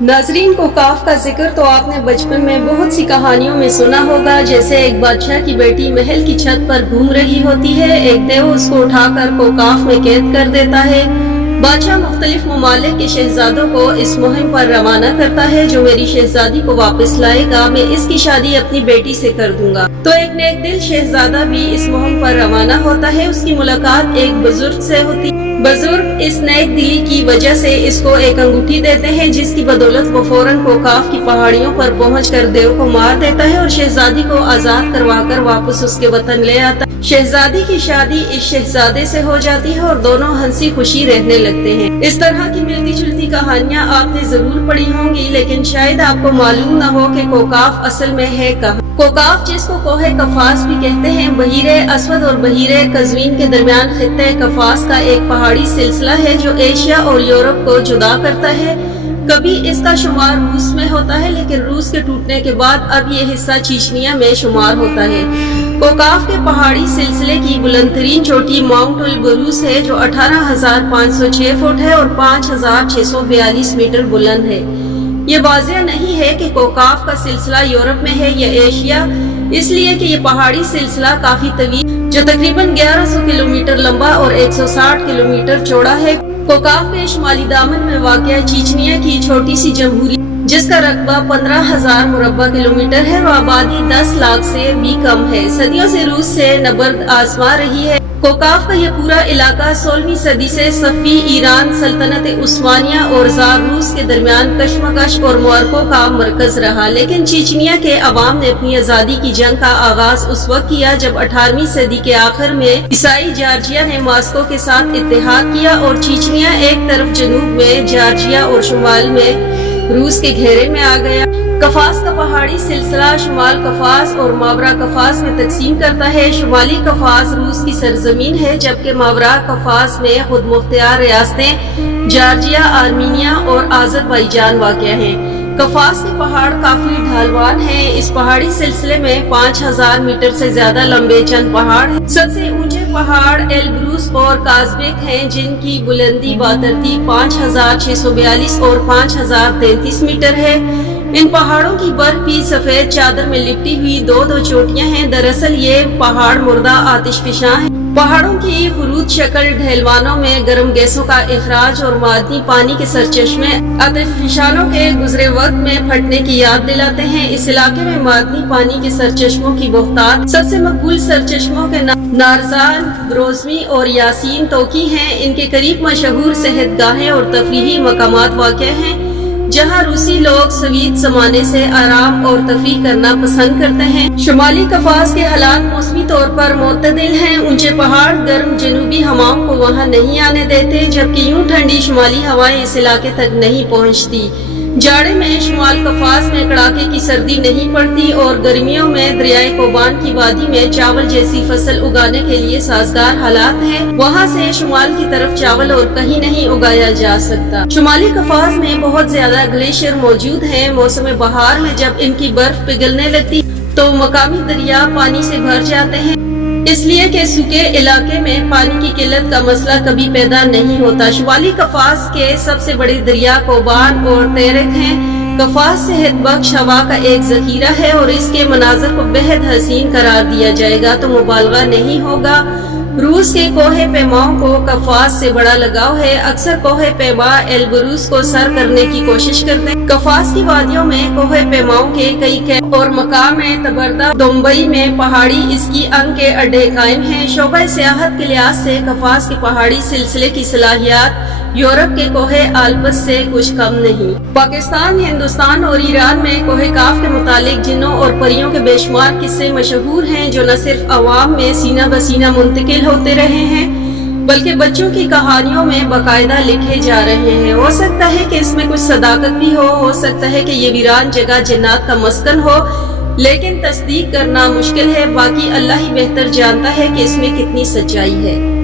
नाजरीन, कोकाफ का जिक्र तो आपने बचपन में बहुत सी कहानियों में सुना होगा। जैसे एक बादशाह की बेटी महल की छत पर घूम रही होती है, एक देव उसको उठाकर कोकाफ में कैद कर देता है। बादशाह मुख्तलिफ ममालिक के शहजादों को इस मुहिम पर रवाना करता है, जो मेरी शहजादी को वापस लाएगा मैं इसकी शादी अपनी बेटी से कर दूंगा। तो एक नेक दिल शहजादा भी इस मुहिम पर रवाना होता है। उसकी मुलाकात एक बुजुर्ग से होती है। बुजुर्ग इस नेक दिली की वजह से इसको एक अंगूठी देते हैं, जिसकी बदौलत वो फौरन कोकाफ की पहाड़ियों पर पहुंचकर देव को मार देता है और शहजादी को आजाद करवाकर वापस उसके वतन ले आता है। शहजादी की शादी इस शहजादे से हो जाती है और दोनों हंसी खुशी रहने लगते हैं। इस तरह की मिलती जुलती कहानियाँ आपने जरूर पढ़ी होंगी, लेकिन शायद आपको मालूम न हो कि कोकाफ असल में है कहाँ। कोकाफ, जिसको कोहे कफास भी कहते हैं, बहीरे अस्वद और बहीरे कज़वीन के दरमियान खित्ते कफास का एक पहाड़ी सिलसिला है जो एशिया और यूरोप को जुदा करता है। कभी इसका शुमार रूस में होता है, लेकिन रूस के टूटने के बाद अब ये हिस्सा चीचनिया में शुमार होता है। कोकाफ के पहाड़ी सिलसिले की बुलंदतरीन चोटी माउंट उल बुरूस है, जो 18,506 फुट है और 5,642 मीटर बुलंद है। ये वाज़ेह नहीं है कि कोकाफ का सिलसिला यूरोप में है या एशिया, इसलिए कि ये पहाड़ी सिलसिला काफी तवील, जो तकरीबन 1100 किलोमीटर लंबा और 160 किलोमीटर चौड़ा है। कोकाफ के शुमाली दामन में वाक़या चीचनिया की छोटी सी जमहूरी, जिसका रकबा 15,000 मुरब्बा किलोमीटर है और आबादी 10 लाख से भी कम है, सदियों से रूस से नबर्द आजमा रही है। कोकाफ का यह पूरा इलाका 16वीं सदी से सफ़ी ईरान, सल्तनत उस्मानिया और ज़ार रूस के दरमियान कशमकश और मुआरकों का मरकज रहा। लेकिन चीचनिया के अवाम ने अपनी आज़ादी की जंग का आगाज उस वक्त किया जब 18वीं सदी के आखिर में ईसाई जॉर्जिया ने मॉस्को के साथ इत्तेहाद किया और चीचनिया एक तरफ जनूब में जॉर्जिया और शुमाल में रूस के घेरे में आ गया। कफास का पहाड़ी सिलसिला शुमाल कफास और मावरा कफास में तकसीम करता है। शुमाली कफास रूस की सरजमीन है, जबकि मावरा कफास में खुद मुख्तियार रियासतें जॉर्जिया, आर्मीनिया और आज़रबाईजान वाक़या हैं। कफास के पहाड़ काफी ढालवान हैं। इस पहाड़ी सिलसिले में 5,000 मीटर से ज्यादा लंबे चंद पहाड़ हैं। सबसे ऊंचे पहाड़ एलब्रूस और काज़बेक हैं, जिनकी बुलंदी बातरतीब 5,642 और 5,033 मीटर है। इन पहाड़ों की बर्फ की सफेद चादर में लिपटी हुई दो चोटियां हैं। दरअसल ये पहाड़ मुर्दा आतिशफिशां हैं। पहाड़ों की फुरूद शक्ल ढलवानों में गर्म गैसों का इखराज और मादनी पानी के सरचश्मे आतिशफिशानों के गुजरे वक्त में फटने की याद दिलाते हैं। इस इलाके में मादनी पानी के सरचश्मों की बहुतात। सबसे मकबूल सरचश्मों के नारजान, ब्रोजमी और यासीन तोकी हैं। इनके करीब मशहूर सेहतगाहें और तफरीही मकामात वाक़या हैं, जहाँ रूसी लोग सवीद जमाने से आराम और तफरीह करना पसंद करते हैं। शुमाली कफास के हालात मौसमी तौर पर मुतदिल हैं। ऊंचे पहाड़ गर्म जनूबी हवाओं को वहाँ नहीं आने देते, जबकि यूं ठंडी शुमाली हवाएं इस इलाके तक नहीं पहुँचती। जाड़े में शुमाल कफास में कड़ाके की सर्दी नहीं पड़ती और गर्मियों में दरियाए कोबान की वादी में चावल जैसी फसल उगाने के लिए साजगार हालात हैं। वहाँ से शुमाल की तरफ चावल और कहीं नहीं उगाया जा सकता। शुमाली कफास में बहुत ज्यादा ग्लेशियर मौजूद हैं। मौसम बहार में जब इनकी बर्फ पिघलने लगती तो मकामी दरिया पानी से भर जाते हैं, इसलिए कि सूखे इलाके में पानी की किल्लत का मसला कभी पैदा नहीं होता। शुमाली कफास के सबसे बड़े दरिया कोबान और तेरक हैं। कफास सेहत बख्श हवा का एक जखीरा है और इसके मनाजर को बेहद हसीन करार दिया जाएगा तो मुबालगा नहीं होगा। रूस के कोहे पैमाओं को कफास से बड़ा लगाव है। अक्सर कोहे पैमा एलब्रूस को सर करने की कोशिश करते हैं। कफास की वादियों में कोहे पैमाओं के कई कैंप और मकाम है। तबरदा दुबई में पहाड़ी इसकी अंग के अड्डे कायम हैं। शोबा सियाहत के लिहाज से कफास के पहाड़ी सिलसिले की सलाहियत यूरोप के कोहे आल्प्स से कुछ कम नहीं। पाकिस्तान, हिंदुस्तान और ईरान में कोहे काफ के मुतालिक जिन्नों और परियों के बेशुमार किस्से मशहूर हैं, जो न सिर्फ अवाम में सीना बसीना मुंतकिल होते रहे हैं, बल्कि बच्चों की कहानियों में बाकायदा लिखे जा रहे हैं। हो सकता है कि इसमें कुछ सदाकत भी हो सकता है कि ये वीरान जगह जन्नत का मस्कन हो, लेकिन तस्दीक करना मुश्किल है। बाकी अल्लाह ही बेहतर जानता है कि इसमें कितनी सच्चाई है।